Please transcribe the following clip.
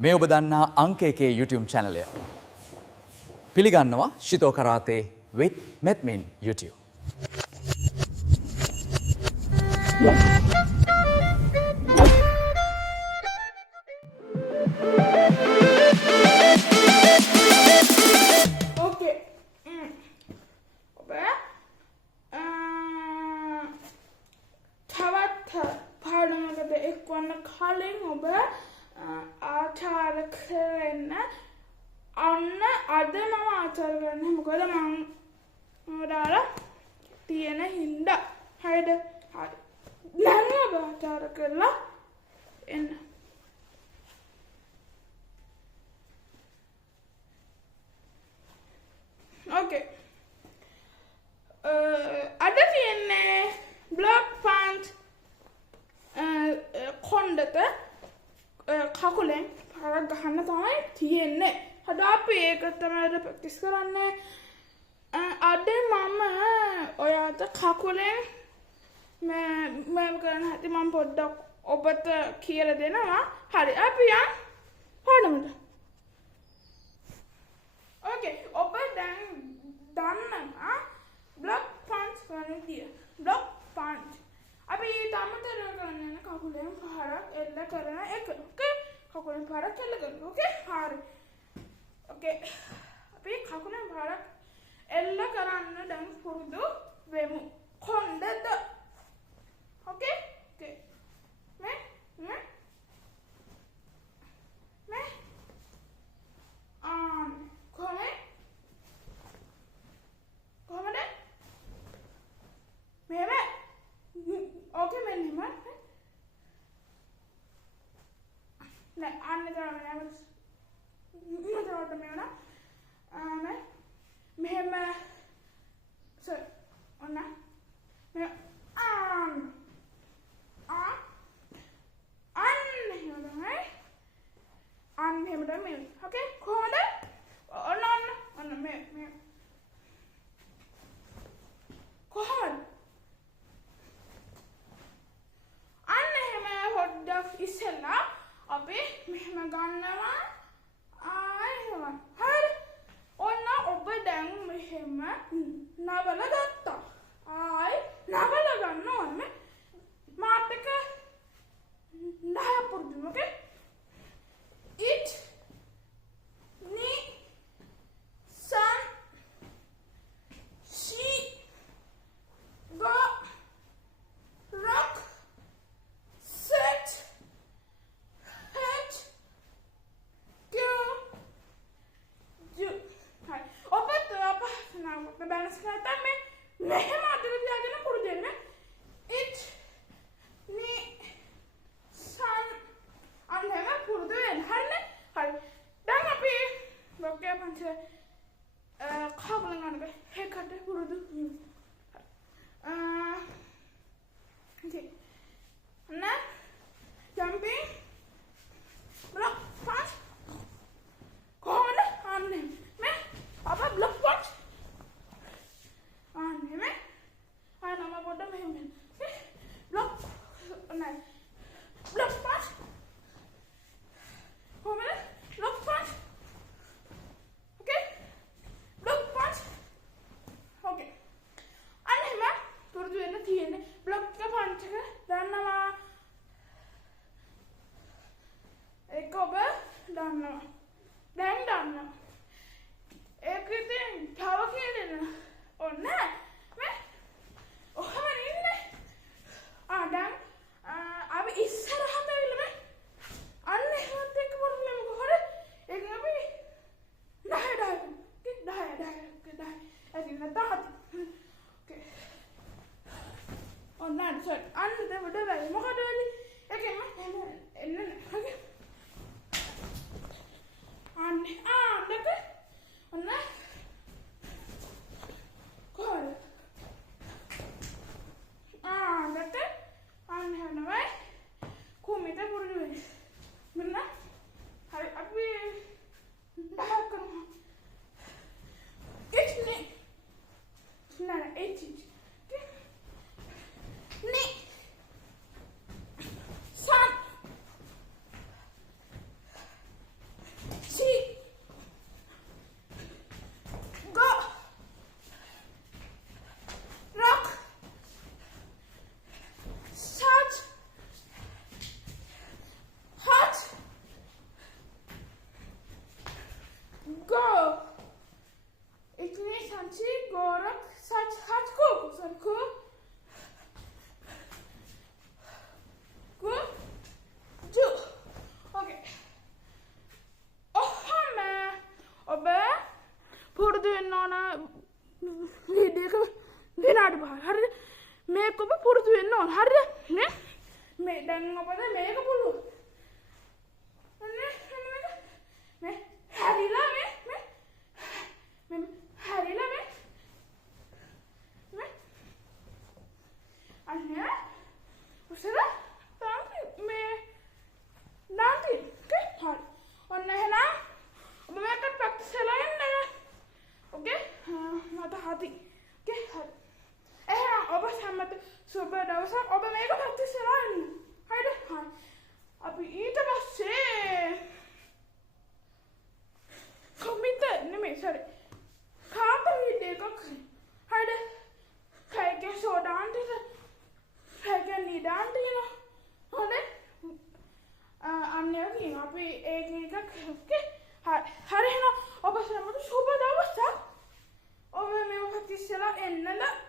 මේ ඔබ දන්නා අංක 1 YouTube channel එක. පිළිගන්නවා ශිතෝ කරාතේ with Medmin YouTube. වීඩියෝ එක විනාඩි 5 හරිද මේක ඔබ පුරුදු වෙන්න ඕන හරිද නේ මේ දැන් ඔබද මේක පුළුවන් මේ හරිලා මේ හරිලා මේ අනේ උසල තාන්ති මේ නාන්ති හරි ඔන්න එහෙනම් ඔබ මේකට ප්‍රැක්ටිස් කරලා එන්න ඕකේ මට හරි ඕකේ හරි එහෙනම් ඔබ සම්මත සුබ දවසක් ඔබ මේක ප්‍රැක්ටිස් කරලා එන්න හරිද හරි අපි ඊට පස්සේ කොම්පියුටර් නෙමෙයි සෝරි කාට වීඩියෝ එකක් හරිද කයිකේ සෝඩාන් ටික කයිකේ නිදාන් ටික හොඳේ අන්නේ කියනවා අපි ඒක එකක් ඕකේ හරි එහෙනම් ඔබ සම්මත සුබ දවසක් ඔබ මේක ප්‍රැක්ටිස් කරලා එන්නද